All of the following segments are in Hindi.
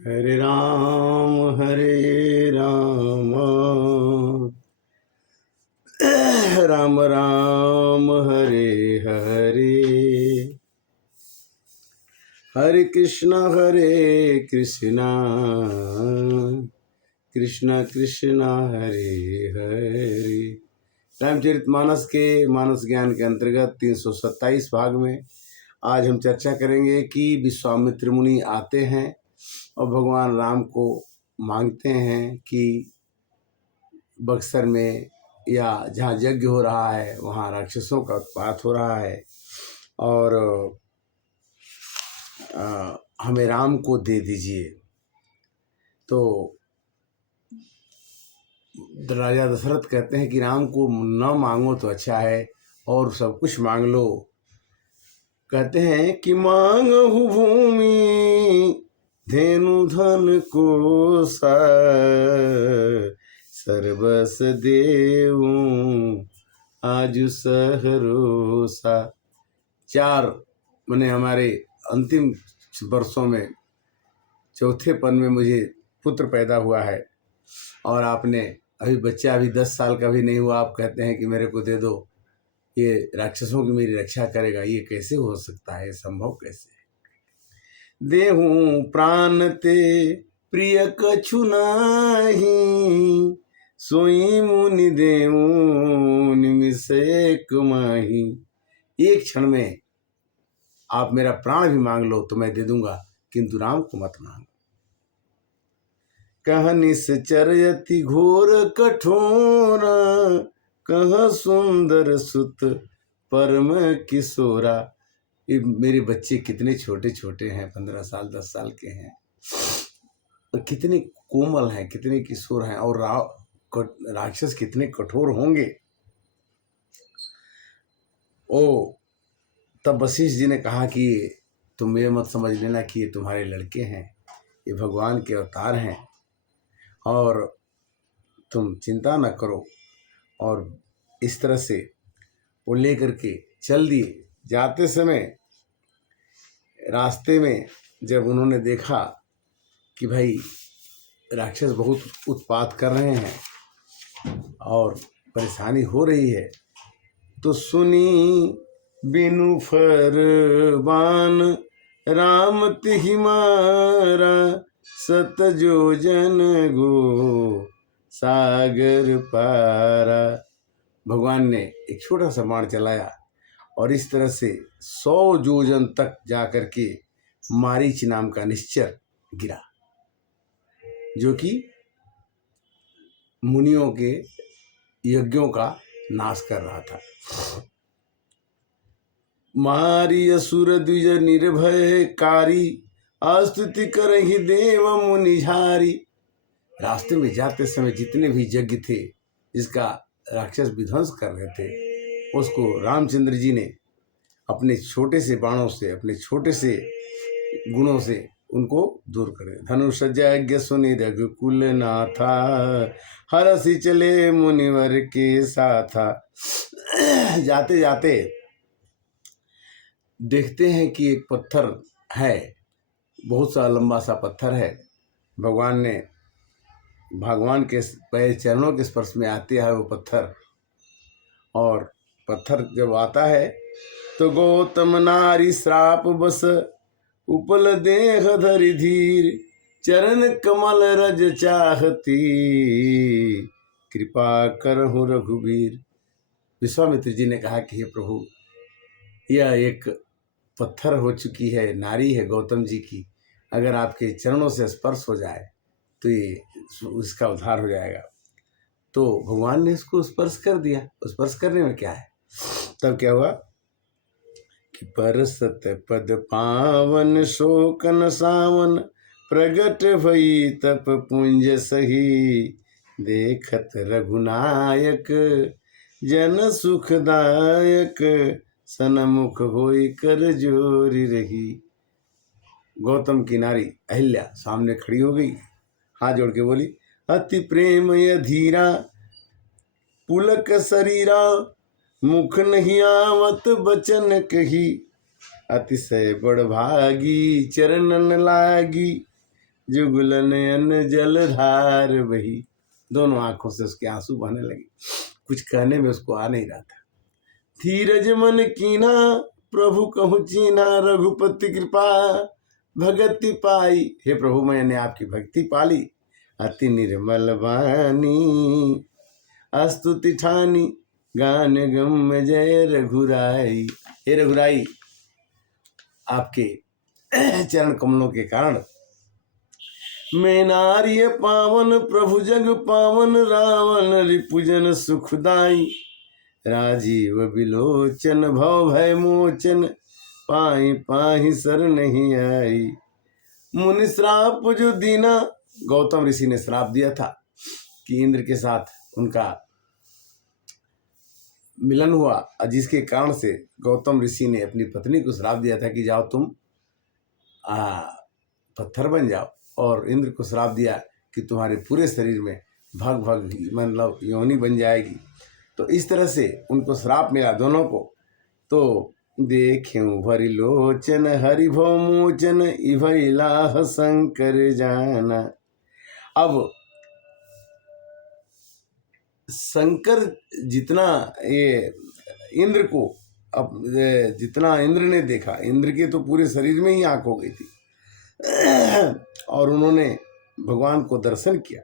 हरे राम राम राम हरे हरे कृष्णा कृष्ण कृष्ण हरे हरे। रामचरितमानस के मानस ज्ञान के अंतर्गत 327 भाग में आज हम चर्चा करेंगे कि विश्वामित्र मुनि आते हैं और भगवान राम को मांगते हैं कि बक्सर में या जहाँ यज्ञ हो रहा है वहाँ राक्षसों का उत्पात हो रहा है और हमें राम को दे दीजिए। तो राजा दशरथ कहते हैं कि राम को न मांगो तो अच्छा है और सब कुछ मांग लो। कहते हैं कि मांगहु भूमि धेनु धन को सर्वस देऊं आजु सहरोसा। चार मैंने हमारे अंतिम वर्षों में चौथे पन में मुझे पुत्र पैदा हुआ है और आपने अभी बच्चा अभी 10 साल का भी नहीं हुआ, आप कहते हैं कि मेरे को दे दो, ये राक्षसों की मेरी रक्षा करेगा। ये कैसे हो सकता है, संभव कैसे? देहूं प्राण ते प्रिय कछु नाही सोई मुनि देऊं निमिषेक माही। एक क्षण में आप मेरा प्राण भी मांग लो तो मैं दे दूंगा, किंतु राम को मत मांगो। कह निश्चरयति घोर कठोर कह सुंदर सुत परम किशोरा। ये मेरे बच्चे कितने छोटे छोटे हैं, 15 साल 10 साल के हैं और कितने कोमल हैं, कितने किशोर हैं और राक्षस कितने कठोर होंगे। ओ तब वशिष्ठ जी ने कहा कि तुम ये मत समझ लेना कि ये तुम्हारे लड़के हैं, ये भगवान के अवतार हैं और तुम चिंता न करो। और इस तरह से वो लेकर के चल दिए। जाते समय रास्ते में जब उन्होंने देखा कि भाई राक्षस बहुत उत्पात कर रहे हैं और परेशानी हो रही है, तो सुनी बिनु फरमान राम तिहि मारा सत जोजन गो सागर पारा। भगवान ने एक छोटा सा बाण चलाया और इस तरह से 100 जोजन तक जाकर के मारीच नाम का निश्चर गिरा, जो कि मुनियों के यज्ञों का नाश कर रहा था। मारी असुर द्विज निर्भय कारी अस्तुति करहि देव मुनिझारी। रास्ते में जाते समय जितने भी यज्ञ थे जिसका राक्षस विध्वंस कर रहे थे, उसको रामचंद्र जी ने अपने छोटे से बाणों से, अपने छोटे से गुणों से उनको दूर कर दिया। धनुष यज्ञ सुनि रघुकुल नाथा हरसि चले मुनिवर के साथा। जाते जाते देखते हैं कि एक पत्थर है, बहुत सा लंबा सा पत्थर है। भगवान के पैर चरणों के स्पर्श में आते है वो पत्थर, और पत्थर जब आता है तो गौतम नारी श्राप बस उपल देह धरि धीर चरण कमल रज चाहती कृपा करहु रघुबीर। विश्वामित्र जी ने कहा कि हे प्रभु, यह एक पत्थर हो चुकी है, नारी है गौतम जी की, अगर आपके चरणों से स्पर्श हो जाए तो ये उसका उद्धार हो जाएगा। तो भगवान ने इसको स्पर्श कर दिया। स्पर्श करने में क्या है? तब क्या हुआ कि परसत पद पावन शोकन सावन प्रगट भई तप पुंज सही देखत रघुनायक जन सुखदायक सनमुख होई कर जोरी रही। गौतम की नारी अहिल्या सामने खड़ी हो गई, हाथ जोड़ के बोली, अति प्रेम धीरा पुलक शरीरा मुख नहीं आवत बचन कही अतिशय बड़ भागी चरणन लागी जुगल नयन जलधार बही। दोनों आंखों से उसके आंसू बहने लगे। कुछ कहने में उसको आ नहीं रहा था। धीरज मन कीना प्रभु कहूँ चीना, रघुपति कृपा भगति पाई। हे प्रभु, मैंने आपकी भक्ति पाली, अति निर्मल वाणी स्तुति ठानी, गान गम जय रघुराई। हे रघुराई, आपके चरण कमलों के कारण मैं नारिय पावन, प्रभु जग पावन, रावण रिपुजन सुखदाई। राजीव बिलोचन भव भय मोचन, पाहि पाहि सर नहीं आई। मुनि श्राप जो दीना, गौतम ऋषि ने श्राप दिया था कि इंद्र के साथ उनका मिलन हुआ, जिसके कारण से गौतम ऋषि ने अपनी पत्नी को श्राप दिया था कि जाओ तुम पत्थर बन जाओ, और इंद्र को श्राप दिया कि तुम्हारे पूरे शरीर में भग भग मतलब योनि बन जाएगी। तो इस तरह से उनको श्राप मिला दोनों को। तो देख्यूं भरि लोचन हरि भव मोचन, इभैलाह शंकर जाना। अब शंकर जितना ये इंद्र को, अब जितना इंद्र ने देखा, इंद्र के तो पूरे शरीर में ही आंख हो गई थी और उन्होंने भगवान को दर्शन किया।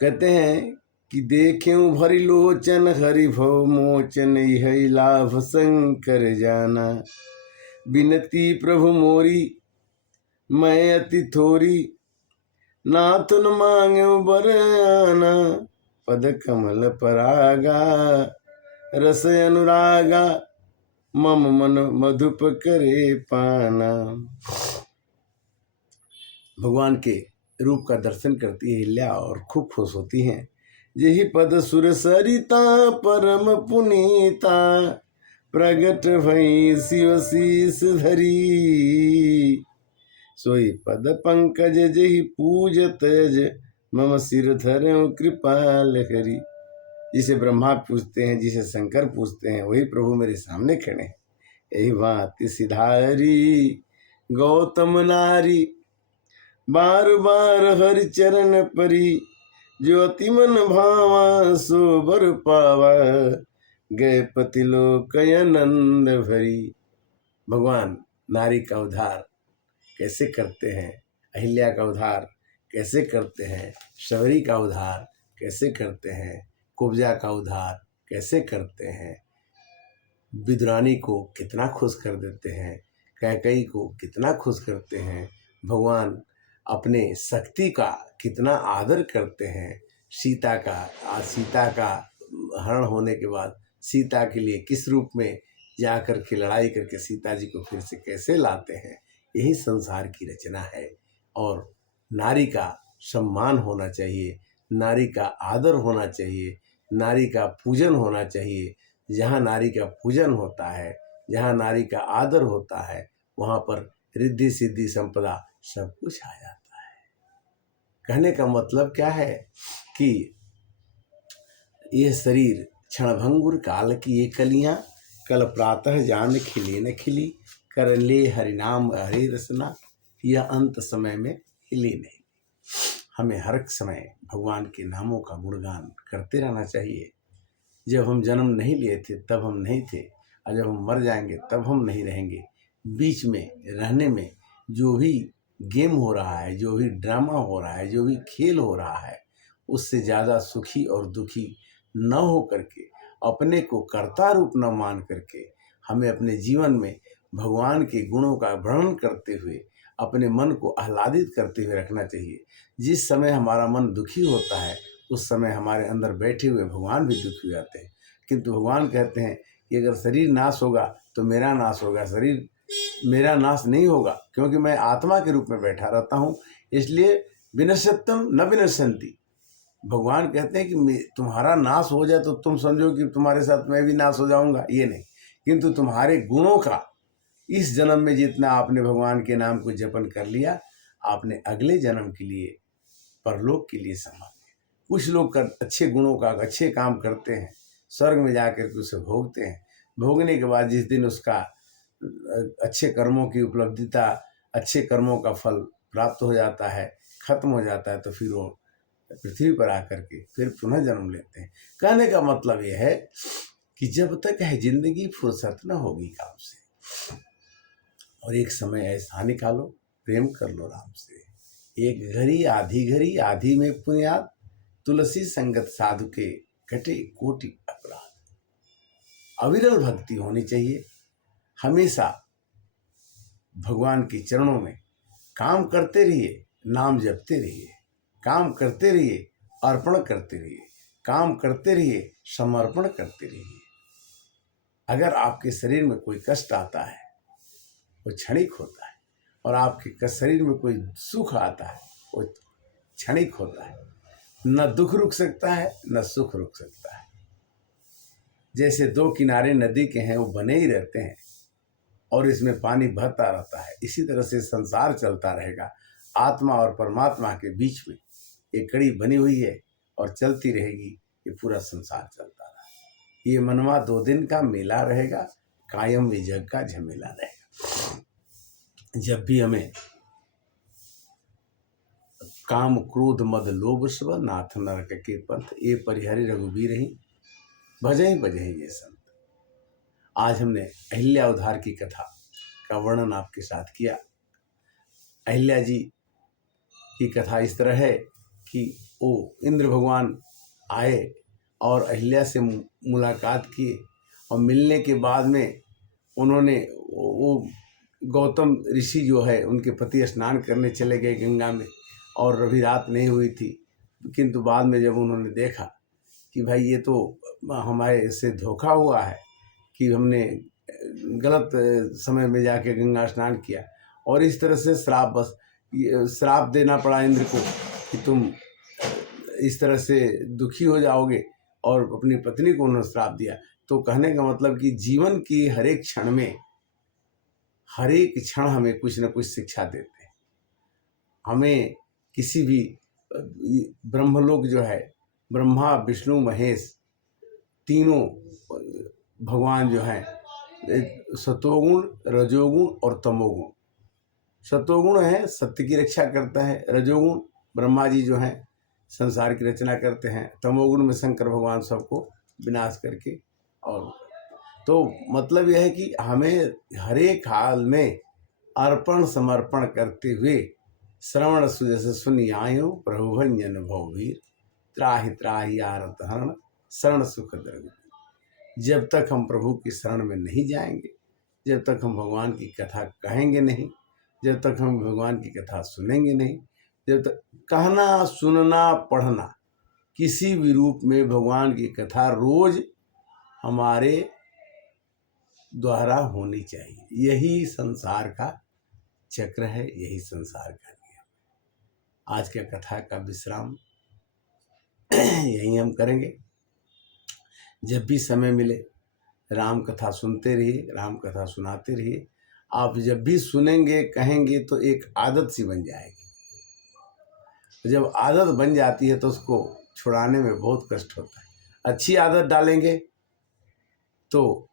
कहते हैं कि देखें भरि लोचन हरि भव मोचन, यह लाभ शंकर जाना। बिनती प्रभु मोरी मैं अति थोरी, नाथ न मांगे बरआना। पद कमल परागा रस अनुरागा, मम मन मधुप करे पाना। भगवान के रूप का दर्शन करती है हिल्या और खूब खुश होती हैं। यही पद सुर सरिता परम पुनीता, प्रगट भई शिव शीस धरी। सोई पद पंकज जही पूजत अज, मम सिर धरऊ कृपाल हरि। जिसे ब्रह्मा पूजते हैं, जिसे शंकर पूजते हैं, वही प्रभु मेरे सामने खड़े हैं। यही बात सिधारी गौतम नारी, बार बार हरि चरण परी। जो अति मन भावा सो बर पावा, गए पति लोक आनंद भरी। भगवान नारी का उद्धार कैसे करते हैं, अहिल्या का उद्धार कैसे करते हैं, शबरी का उद्धार कैसे करते हैं, कुब्जा का उद्धार कैसे करते हैं, विदुरानी को कितना खुश कर देते हैं, कैकेयी को कितना खुश करते हैं। भगवान अपने शक्ति का कितना आदर करते हैं। सीता का हरण होने के बाद सीता के लिए किस रूप में जाकर के लड़ाई करके सीता जी को फिर से कैसे लाते हैं। यही संसार की रचना है। और नारी का सम्मान होना चाहिए, नारी का आदर होना चाहिए, नारी का पूजन होना चाहिए। जहाँ नारी का पूजन होता है, जहाँ नारी का आदर होता है, वहाँ पर रिद्धि सिद्धि संपदा सब कुछ आ जाता है। कहने का मतलब क्या है कि यह शरीर क्षणभंगुर काल की ये कलियां, कल प्रातः जान खिली न खिली, कर ले हरिनाम हरे रसना, यह अंत समय में हिली नहीं। हमें हर समय भगवान के नामों का गुणगान करते रहना चाहिए। जब हम जन्म नहीं लिए थे तब हम नहीं थे, और जब हम मर जाएंगे तब हम नहीं रहेंगे। बीच में रहने में जो भी गेम हो रहा है, जो भी ड्रामा हो रहा है, जो भी खेल हो रहा है, उससे ज़्यादा सुखी और दुखी न हो करके, अपने को कर्ता रूप न मान करके, हमें अपने जीवन में भगवान के गुणों का वर्णन करते हुए अपने मन को आह्लादित करते हुए रखना चाहिए। जिस समय हमारा मन दुखी होता है, उस समय हमारे अंदर बैठे हुए भगवान भी दुखी हो जाते हैं। किंतु भगवान कहते हैं कि अगर शरीर नाश होगा तो मेरा नाश होगा, शरीर मेरा नाश नहीं होगा, क्योंकि मैं आत्मा के रूप में बैठा रहता हूँ। इसलिए विनश्यतम न विनश्यन्ति। भगवान कहते हैं कि तुम्हारा नाश हो जाए तो तुम समझो कि तुम्हारे साथ मैं भी नाश हो जाऊंगा, ये नहीं। किंतु तुम्हारे गुणों का इस जन्म में जितना आपने भगवान के नाम को जपन कर लिया, आपने अगले जन्म के लिए, परलोक के लिए संभाल। कुछ लोग अच्छे गुणों का अच्छे काम करते हैं, स्वर्ग में जाकर के उसे भोगते हैं। भोगने के बाद जिस दिन उसका अच्छे कर्मों की उपलब्धिता, अच्छे कर्मों का फल प्राप्त हो जाता है, खत्म हो जाता है, तो फिर वो पृथ्वी पर आकर के फिर पुनः जन्म लेते हैं। कहने का मतलब यह है कि जब तक है जिंदगी फुर्सत न होगी काम से, और एक समय ऐसा निकालो, प्रेम कर लो राम से। एक घड़ी आधी में पुण्यात, तुलसी संगत साधु के कटे कोटि अपराध। अविरल भक्ति होनी चाहिए, हमेशा भगवान के चरणों में काम करते रहिए, नाम जपते रहिए, काम करते रहिए, अर्पण करते रहिए, काम करते रहिए, समर्पण करते रहिए। अगर आपके शरीर में कोई कष्ट आता है वो क्षणिक होता है, और आपके शरीर में कोई सुख आता है वो क्षणिक होता है। न दुख रुक सकता है न सुख रुक सकता है। जैसे दो किनारे नदी के हैं वो बने ही रहते हैं और इसमें पानी बहता रहता है, इसी तरह से संसार चलता रहेगा। आत्मा और परमात्मा के बीच में एक कड़ी बनी हुई है और चलती रहेगी। ये पूरा संसार चलता रहा, ये मनवा 2 दिन का मेला रहेगा, कायम भी जग का झमेला रहेगा। जब भी हमें काम क्रोध मद लोभ सब नाथ नरक के पंथ, ये परिहरि रघुबीर ही भजहि भजहि ये संत। आज हमने अहिल्या उद्धार की कथा का वर्णन आपके साथ किया। अहिल्या जी की कथा इस तरह है कि वो इंद्र भगवान आए और अहिल्या से मुलाकात किए, और मिलने के बाद में उन्होंने वो गौतम ऋषि जो है उनके पति स्नान करने चले गए गंगा में, और अभी रात नहीं हुई थी, किंतु बाद में जब उन्होंने देखा कि भाई ये तो हमारे से धोखा हुआ है कि हमने गलत समय में जाके गंगा स्नान किया, और इस तरह से श्राप देना पड़ा इंद्र को कि तुम इस तरह से दुखी हो जाओगे, और अपनी पत्नी को उन्होंने श्राप दिया। तो कहने का मतलब कि जीवन की हर एक क्षण में, हर एक क्षण हमें कुछ न कुछ शिक्षा देते हैं। हमें किसी भी ब्रह्मलोक जो है, ब्रह्मा विष्णु महेश तीनों भगवान जो हैं, सतोगुण रजोगुण और तमोगुण। सतोगुण है सत्य की रक्षा करता है, रजोगुण ब्रह्मा जी जो हैं संसार की रचना करते हैं, तमोगुण में शंकर भगवान सबको विनाश करके। और तो मतलब यह है कि हमें हर एक हाल में अर्पण समर्पण करते हुए श्रवण सुजस सुनियायो प्रभु भंजन भववीर, त्राहि त्राहि आरत हरण शरण सुख दर्ग। जब तक हम प्रभु की शरण में नहीं जाएंगे, जब तक हम भगवान की कथा कहेंगे नहीं, जब तक हम भगवान की कथा सुनेंगे नहीं, जब तक कहना सुनना पढ़ना किसी भी रूप में भगवान की कथा रोज हमारे द्वारा होनी चाहिए। यही संसार का चक्र है, यही संसार का नियम। आज के कथा का विश्राम यही हम करेंगे। जब भी समय मिले राम कथा सुनते रहिए, राम कथा सुनाते रहिए। आप जब भी सुनेंगे कहेंगे तो एक आदत सी बन जाएगी। जब आदत बन जाती है तो उसको छुड़ाने में बहुत कष्ट होता है। अच्छी आदत डालेंगे तो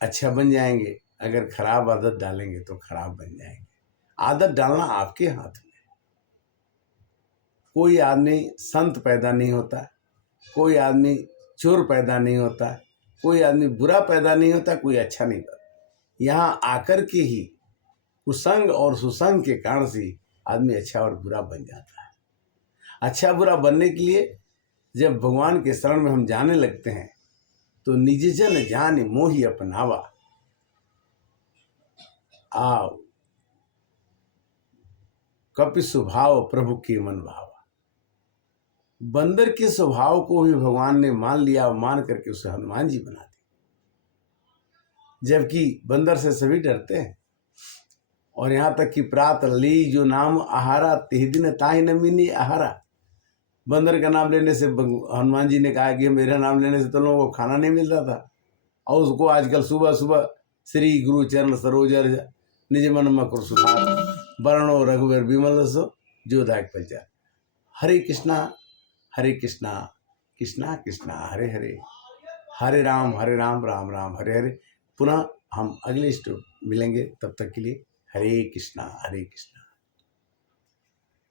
अच्छा बन जाएंगे, अगर खराब आदत डालेंगे तो खराब बन जाएंगे। आदत डालना आपके हाथ में। कोई आदमी संत पैदा नहीं होता, कोई आदमी चोर पैदा नहीं होता, कोई आदमी बुरा पैदा नहीं होता, कोई अच्छा नहीं होता। यहाँ आकर के ही कुसंग और सुसंग के कारण से आदमी अच्छा और बुरा बन जाता है। अच्छा बुरा बनने के लिए जब भगवान के शरण में हम जाने लगते हैं तो निज जन जान मोहि अपनावा। आओ कपि स्वभाव प्रभु के मन भावा। बंदर के स्वभाव को भी भगवान ने मान लिया, मान करके उसे हनुमान जी बना दिया। जबकि बंदर से सभी डरते हैं, और यहाँ तक कि प्रात ली जो नाम आहारा तेह दिन ताहि न मीनी आहारा। बंदर का नाम लेने से हनुमान जी ने कहा कि मेरा नाम लेने से तो लोगों को खाना नहीं मिलता था, और उसको आजकल सुबह सुबह श्री गुरु चरण सरोज निज मन मकुर सुधार वर्णो रघुवर विमल सो जो दायक प्रचार। हरे कृष्णा कृष्णा कृष्णा हरे हरे, हरे राम राम राम हरे हरे। पुनः हम अगले स्टोर मिलेंगे, तब तक के लिए हरे कृष्णा।